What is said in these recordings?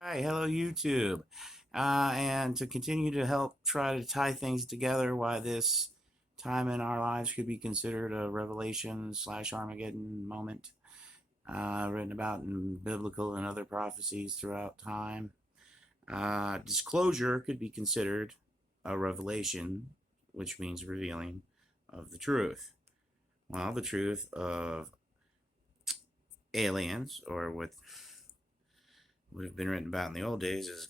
Hi, hello YouTube. And to continue to help try to tie things together, why this time in our lives could be considered a revelation slash Armageddon moment, written about in biblical and other prophecies throughout time. Disclosure could be considered a revelation, which means revealing of the truth. Well, the truth of aliens, or what would have been written about in the old days, is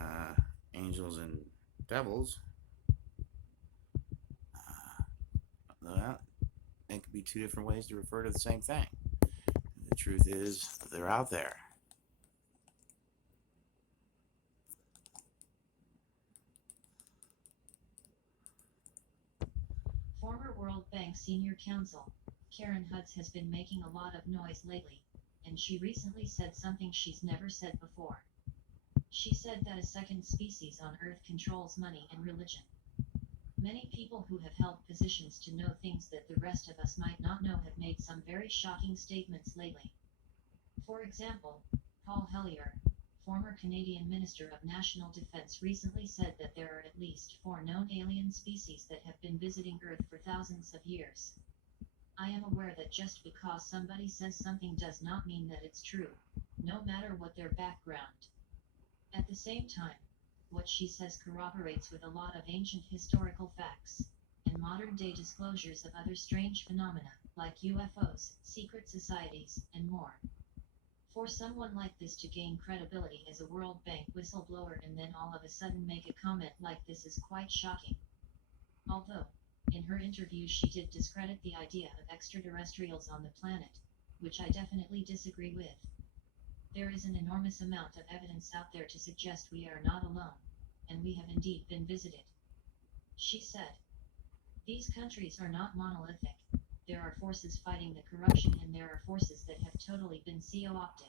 uh, angels and devils. Well, it could be two different ways to refer to the same thing. The truth is, they're out there. Former World Bank Senior Counsel, Karen Hutz has been making a lot of noise lately, and she recently said something she's never said before. She said that a second species on Earth controls money and religion. Many people who have held positions to know things that the rest of us might not know have made some very shocking statements lately. For example, Paul Hellyer, former Canadian Minister of National Defense, recently said that there are at least 4 known alien species that have been visiting Earth for thousands of years. I am aware that just because somebody says something does not mean that it's true, no matter what their background. At the same time, what she says corroborates with a lot of ancient historical facts and modern-day disclosures of other strange phenomena, like UFOs, secret societies, and more. For someone like this to gain credibility as a World Bank whistleblower and then all of a sudden make a comment like this is quite shocking. Although, in her interview she did discredit the idea of extraterrestrials on the planet, which I definitely disagree with. There is an enormous amount of evidence out there to suggest we are not alone, and we have indeed been visited. She said, "These countries are not monolithic. There are forces fighting the corruption and there are forces that have totally been co-opted,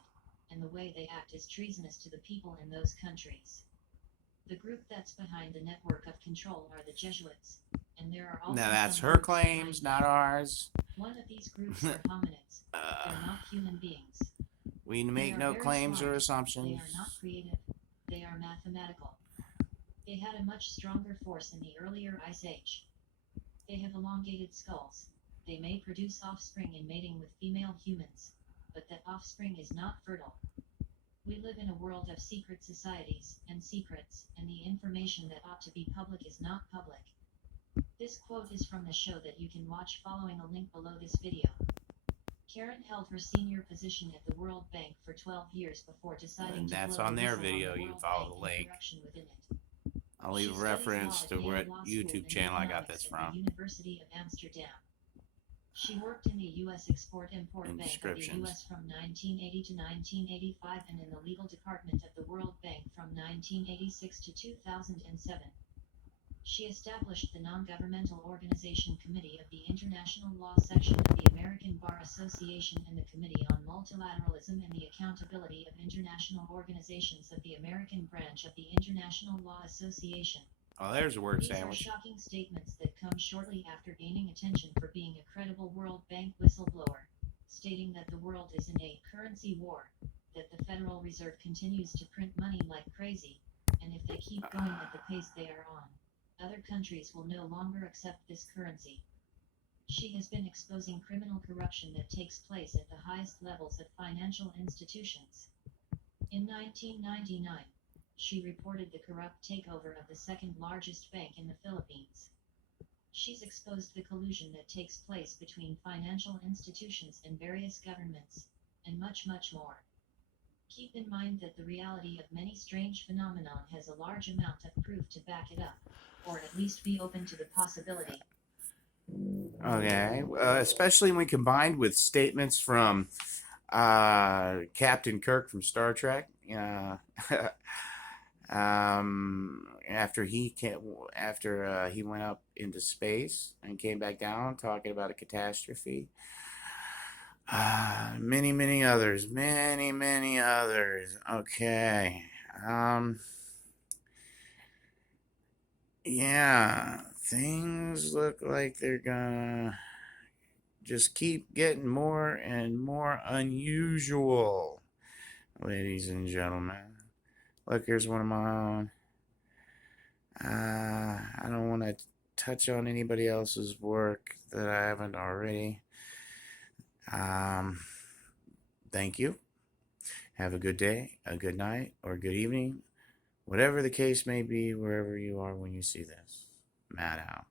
and the way they act is treasonous to the people in those countries. The group that's behind the network of control are the Jesuits, and there are also Now, that's some her groups claims, behind not them. ours. One of these groups are hominids. They're not human beings. We They make are no very claims or smart. They assumptions. are not creative. They are mathematical. They had a much stronger force in the earlier Ice Age. They have elongated skulls. They may produce offspring in mating with female humans, but that offspring is not fertile. We live in a world of secret societies and secrets, and the information that ought to be public is not public." This quote is from the show that you can watch following a link below this video. Karen held her senior position at the World Bank for 12 years before deciding And to that's blow the on their whistle on video. the You can World follow Bank the and link. corruption within it. I'll leave She a studies law reference at to Yale what Law School YouTube and channel I got economics this at the from University of Amsterdam. She worked in the U.S. Export-Import in Bank of the descriptions. U.S. from 1980 to 1985 and in the legal department of the World Bank from 1986 to 2007. She established the Non-Governmental Organization Committee of the International Law Section of the American Bar Association and the Committee on Multilateralism and the Accountability of International Organizations of the American branch of the International Law Association. Oh, there's a word These are sandwich. shocking statements that come shortly after gaining attention for being a credible World Bank whistleblower, stating that the world is in a currency war, that the Federal Reserve continues to print money like crazy, and if they keep going at the pace they are on, other countries will no longer accept this currency. She has been exposing criminal corruption that takes place at the highest levels of financial institutions. In 1999, she reported the corrupt takeover of the second largest bank in the Philippines. She's exposed the collusion that takes place between financial institutions and various governments, and much, much more. Keep in mind that the reality of many strange phenomenon has a large amount of proof to back it up, or at least be open to the possibility. Okay, especially when combined with statements from Captain Kirk from Star Trek. After he went up into space and came back down, talking about a catastrophe. Many others, many others. Okay. Yeah, things look like they're gonna just keep getting more and more unusual. ladies and gentlemen. Look, here's one of my own. I don't want to touch on anybody else's work that I haven't already. Thank you. Have a good day, a good night, or a good evening, whatever the case may be, wherever you are when you see this. Matt out.